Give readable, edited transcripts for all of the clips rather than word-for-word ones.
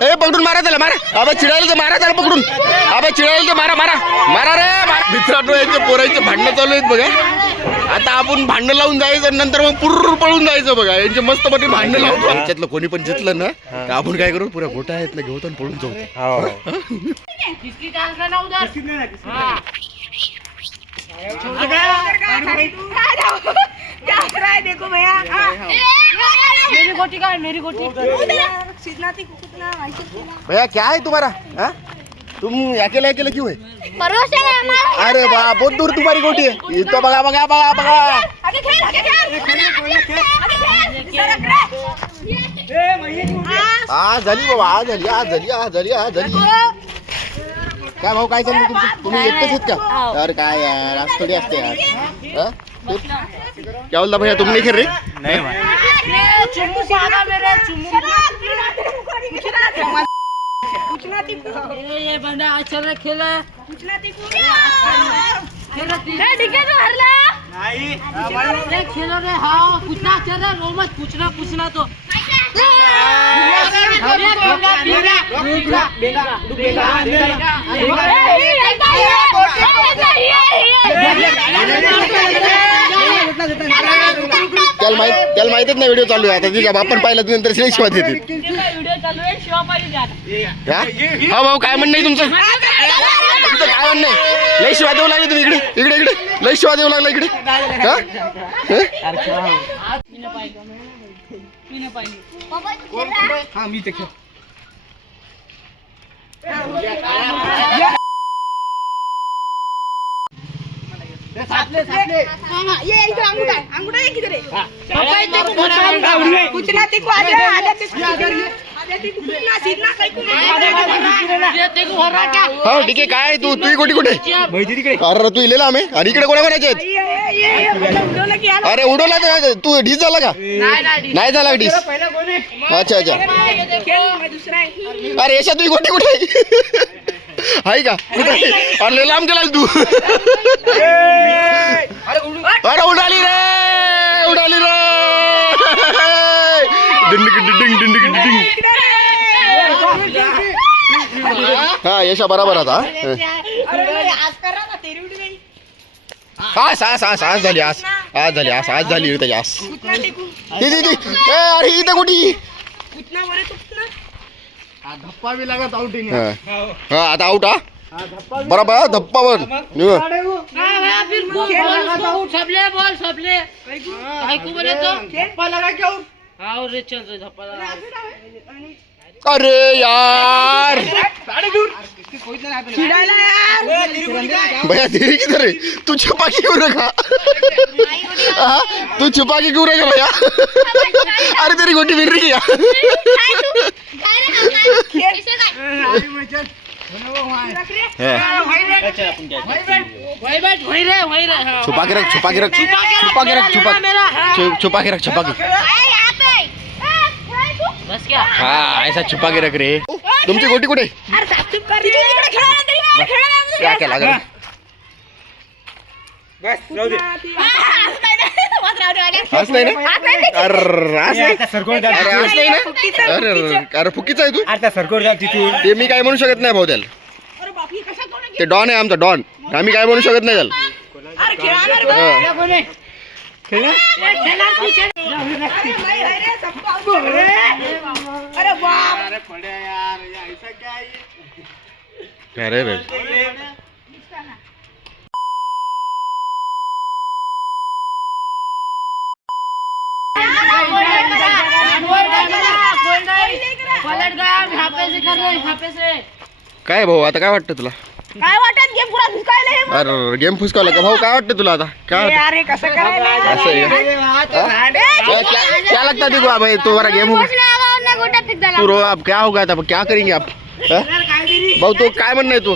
ए पकडून मारा त्याला मारा. अबे चिडायला तर मारा त्याला पकडून. अबे चिडायला तर मारा मारा मारा रे. मित्रांनो यांचे पोरांचे भांडणं चालू आहेत बघा. आता आपण भांडणं लावून जायचं नंतर मग पुर्र पळून जायचं बघा. यांचे मस्त मध्ये भांडणं लावतो. याच्यातलं कोणी पण जितलं ना तर आपण काय करू पुऱ्या गोटा आहेत ना घेऊ आणि पळून जाऊ. देखो भैया मेरी गोटी का मेरी गोटी भैया क्या है तुम्हारा? तुम अकेले अकेले क्यों है? अरे वाह बहुत दूर तुम्हारी गोटी है. ये तो बघा बघा बघा बघा. आज झाली बाबा आज झाली आज झाली आज झाली आज झाली. काय भाऊ काय चाललं तुमचं? तुम्ही एकटेच आहेत का? अरे काय यार आज थोडी असते यार. क्या बोलता भैया तुम नहीं खेल रहे? नहीं ये बंदा अच्छा रे खेला खेलो रे. हाँ पूछना चल रहा रो मत पूछना तो त्याला माहितच नाही व्हिडिओ चालू आहे. आता ठीक आहे आपण पाहिलं नंतर शिवाय देते. व्हिडिओ चालू आहे शिवाय हा भाऊ काय म्हणणं आहे तुमचं? तुमचं काय म्हणणं आहे? लय शिवाय देऊ लागले तुम्ही इकडे इकडे इकडे लय शिवाय देऊ लागला इकडे. हाँ मी देखो ये इधर अंगूठा है किधर है? कुछ ना देखो आजा हो ठीक आहे. काय तू तुझी गोटी कुठे? अरे तू इलेला आम्ही आणि इकडे कोणा कोणाचे आहेत? अरे उडवला तर तू ढीस झाला का? नाही झाला ढीस. अच्छा अच्छा. अरे यशा तुझी गोटी कुठे आहे का? अरे लांब गेला तू. अरे उडाली रे उडाली रे. हा यशा बरोबर आता. आस आस आस आज झाली आस आज झाली आस आज झाली त्याची आस. अरे इथं कुठे? धप्पा भी लगा आउटिंग. हा आता आउट हा बरोबर धप्पावर. अरे यार भैया तेरी किधर है? तू छुपा के क्यों रखा? तू छुपा के क्यों रखा भैया? अरे तेरी गोटी मिल रही है. छुपा के रख छुपा के रख छुपा के रख छुपा के रख छुपा के. बस क्या? हाँ ऐसा छुपा के रख रे. तुमची गोटी कुठे? क्या क्या लागल? आज नाही ना? अरे फुकीचा आहे तू. ते मी काय म्हणू शकत नाही भाऊ त्याला. ते डॉन आहे आमचा डॉन. आम्ही काय म्हणू शकत नाही त्याला. अरे रे काय भाऊ आता काय वाटतं तुला? काय वाटत गेम पुरा फुसकायला. अरे गेम फुसकावला का भाऊ? काय वाटतं तुला आता? काय अरे कसं करायला? असं आहे क्या लगता देखो अब तुम्हारा गेम होगा तू रो. अब क्या होगा अब क्या करेंगे आप? भाऊ तो काय म्हणणं आहे तू?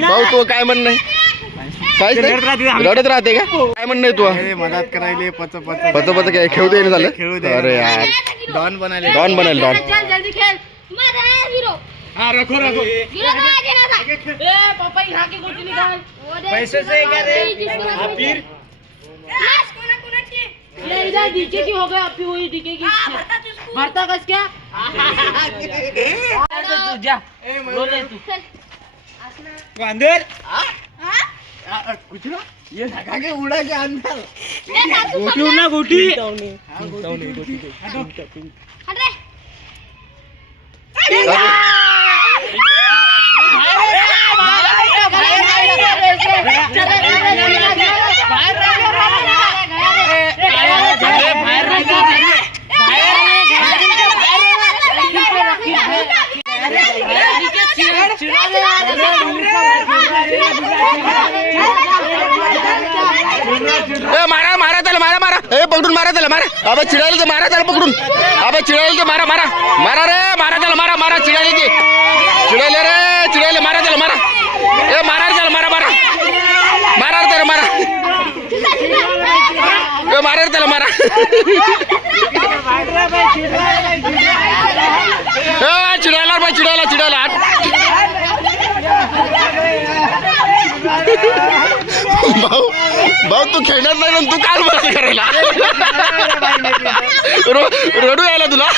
भाऊ तो काय म्हणणं आहे? काहीच नाही रडत राहते का? काय म्हणणं आहे तू? मदत करायले पच पच काय खेळू दे झालं. अरे यार डॉन बनायले डॉन बनायला डॉन. जल्दी खेल. हाँ रखो पापा यहाँ की गोटी निकाल. पैसे से क्या रे? फिर इधर डीके की हो गया. अब भी वही डीके की भरता कस क्या? अंदर कुछ ना ये लगा के उड़ा के अंदर गोटी उड़ना गोटी मारा मारा त्याला मारा मारा ए पकडून मारा त्याला मारा अबे चिडायला ते मारा त्याला पकडून अबे चिडायला ते मारा मारा मारा रे मारा त्याला मारा मारा चिडायला ते चिडायला रे चिडायला मारा त्याला मारा ए मारा त्याला मारा मारा मारा त्याला मारा ए मारा त्याला मारा चिडायला बाई चिडायला चिडायला भाऊ भाऊ तू खेळणार नाही ना तू काल मला करायला रडू यायला तुला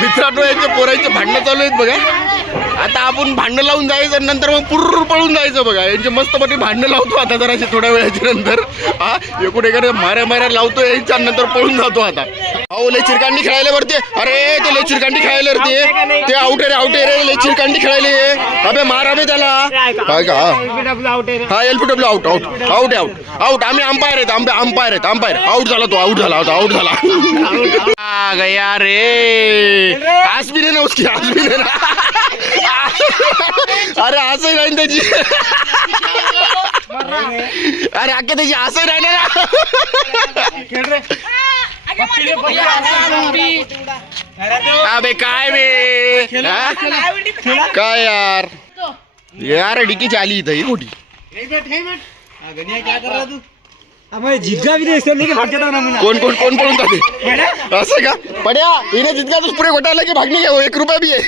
मित्रांनो याचे पोरांचे भांडणं चालू आहेत बघा आता आपण भांडणं लावून जायचं नंतर मग पुर्र पळून जायचं बघा यांचे मस्त मध्ये भांडणं लावतो आता जराशे थोड्या वेळाच्या नंतर हा एकडे माऱ्या माऱ्या लावतो यांच्या नंतर पळून जातो आता अहो लय चिरकांडी खेळायला वरती अरे ते लय चिरकांडी खेळायला वरती ते आउट आहे रे लय चिरकांडी खेळायले अबे मारा बे त्याला काय का हा LPW out out out out out आम्ही अंपायर आहेत अंपायर आउट झाला तो आउट झाला आ गया रे आज भी ना उसकी आज भी ना अरे असंही राहीन त्याची अरे अख्या त्याची असंही राहिलं ना अबे काय बे काय यार यार डिकीची आली इथं ही मोठी जितका भी देख लेके भाग जाता ना कोण पळून जाते असं का पड्या हिने जितका तू पुढे घोटाळला की भागणी घ्या 1 रुपया बी आहे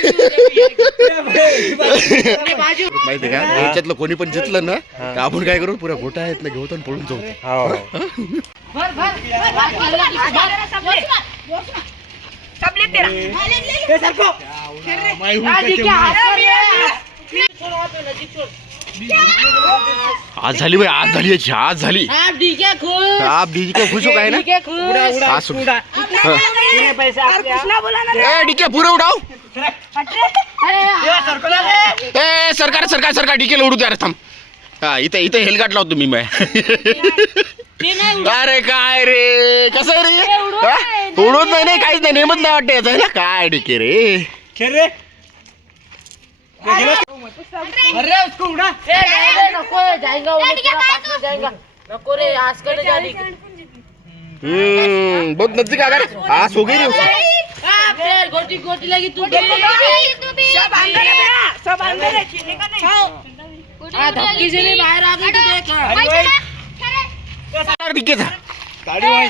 माहिती का याच्यातलं कोणी पण जितलं ना तर आपण काय करू पुऱ्या घोटा आहेत ना घेऊन आणि पळून जाऊ आज झाली बाई आज झाली याची आज झाली आप डीके खुश हो गए ना डीके पुरे उडाव ए सरकार डीकेला उडू द्या रे थांब हा इथे हेलगाट लावतो मी अरे काय रे कसं आहे रे उडवत नाही काहीच नाही नेमत नाही वाटतं याचं ना काय डीके रे खेळ रे अरे उसको उड़ा नको जाएगा नको रे आज कर बहुत नजदीक आ गया आज हो गई रे फिर गोटी लगी तू सब अंदर है छीने का नहीं धक्की से नहीं बाहर आ गई तो देख डीके था गाड़ी भाई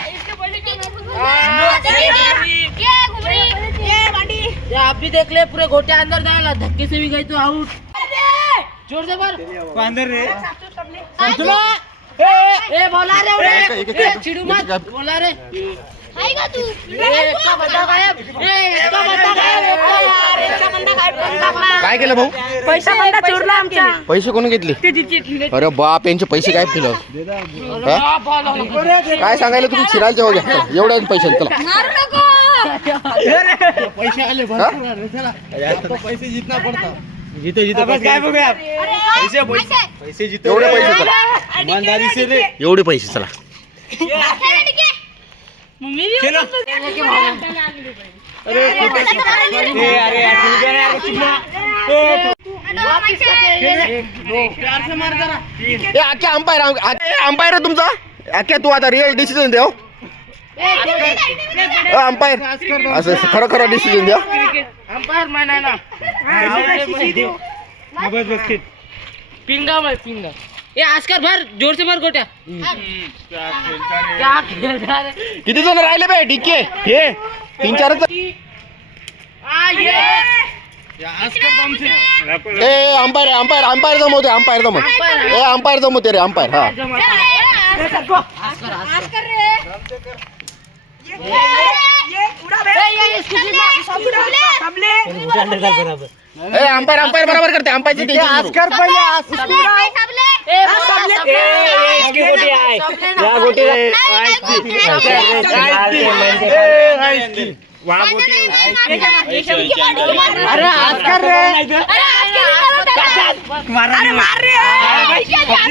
ये आप भी देख ले पूरे घोटे अंदर जाएगा धक्के से भी गई तो आउट जोर से मार अंदर रे ए बोला रे चिड़ू मत बोला रे आएगा तू इसका बंदा गायब इसका बंदा गायब इसका बंदा गायब काय केलं भाऊ पैसा बंदा चोरला आमचा पैसे कोण घेतले अरे बाप यांचे पैसे काय केलं काय सांगायला तुम्ही चिरायचे हो घ्या एवढ्या पैसे चला पैसे आले पैसे जितना पड़ता जीते काय बघूया पैसे जिते एवढे पैसे चला ईमानदारी से रे एवढे पैसे चला आख्या अंपायर तुमचा आख्या तू आता रिअल डिसिजन द्या अंपायर असं खरं डिसिजन द्या अंपायर मैं नहीं ना पिंगा ये आजकल भर जोर से भर गोट्या क्या खेलता रे किती जण राहिले बे डिके हे 3-4 ए अंपायर अंपायर अंपायर जमवते अंपायर जमव ए अंपायर जमवते रे अंपायर हा ए अंपायर अंपायर बरोबर करते अंपायरची टेन्शन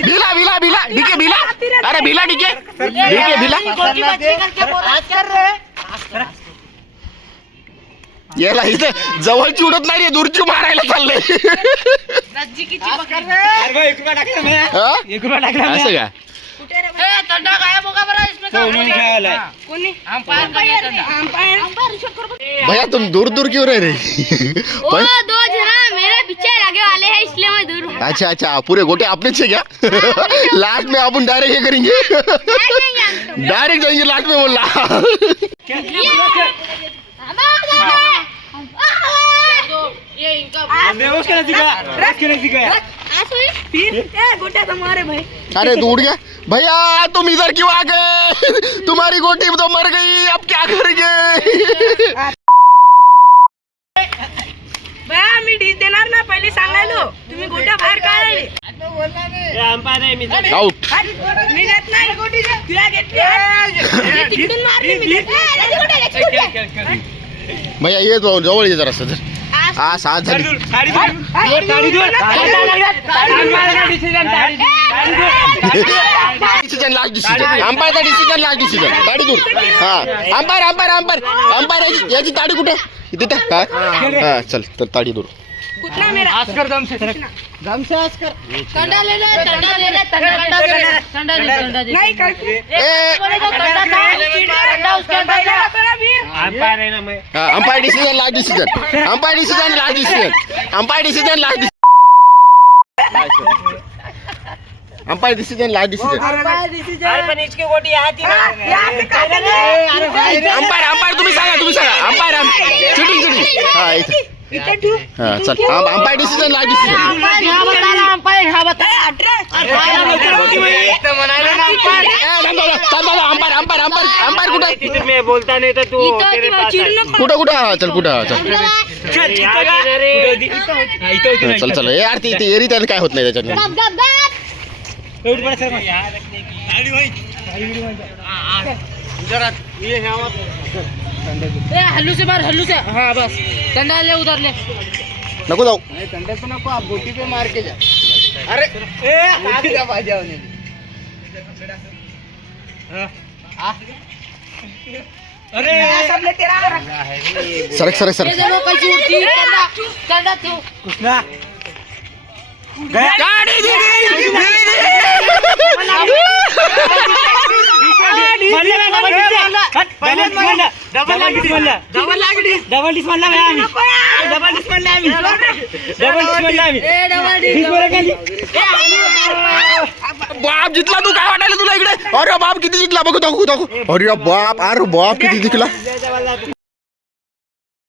भिला भिला भिला डीके भिला अरे भिला डीके डीके भिला याला इथे जवळची उडत नाही दूरची मारायला चाललंय असं का भैया तुम दूर दूर क्यों रह रहे वो दो जना मेरे पीछे लगे वाले हैं इसलिए मैं दूर हूँ। अच्छा अच्छा पूरे गोटे अपने से क्या लास्ट में अपन डायरेक्ट ये करेंगे डायरेक्ट जाएंगे लास्ट में बोला अरे दूर गया भैया तुम इधर क्यों आ गए तुम्हारी गोटी तो मर गई अब क्या करेंगे भैया मी ढीस देणार ना पहिले सांगायलो तुम्ही गोट्या बाहेर काढले आउट मी देत नाही गोटी तुला घेतली तिकडून मारली मी भैया ये जवळ ये जरा सर हा साथ झाली डिसिजन लास्ट डिसिजन अंपायरचा डिसिजन लास्ट डिसिजन ताडी दूर हा अंपायर अंपायर अंपायर अंपायर याची ताडी कुठे तिथे हा हा चल तर ताडी दूर कुठला मेरा आस्कर जमसे आस्कर तंडा ले ले तंडा ले ले तंडा दे नाही काय umpire decision last decision umpire decision last decision umpire decision last umpire decision last decision umpire umpire तुम्ही सांगा अंपायर चिटिंग चिटिंग हा इथे हा चल umpire decision last decision umpire umpire umpire umpire कुठे मैं बोलता नहीं था तू कुठं कुठं हा चल कुठं हा चल चल चल यार ती एरी त्याने काय होत नाही त्याच्यात हल्लू से मार हल्लू से हाँ बस तंडा ले उधर ले नको जाऊ ठंडे पे नको आप गोटी पे मार के जा अरे जा बाजा होने अरे सब ले तेरा सरक सरक सरक ये वो कैसी उड़ती तंडा तंडा तू कुठला गाडी बाप जितला तू काय वाटायला तुला इकडे अरे बाप किती जितला बघू दाखवू दाखवू अरे बाप किती जिंकला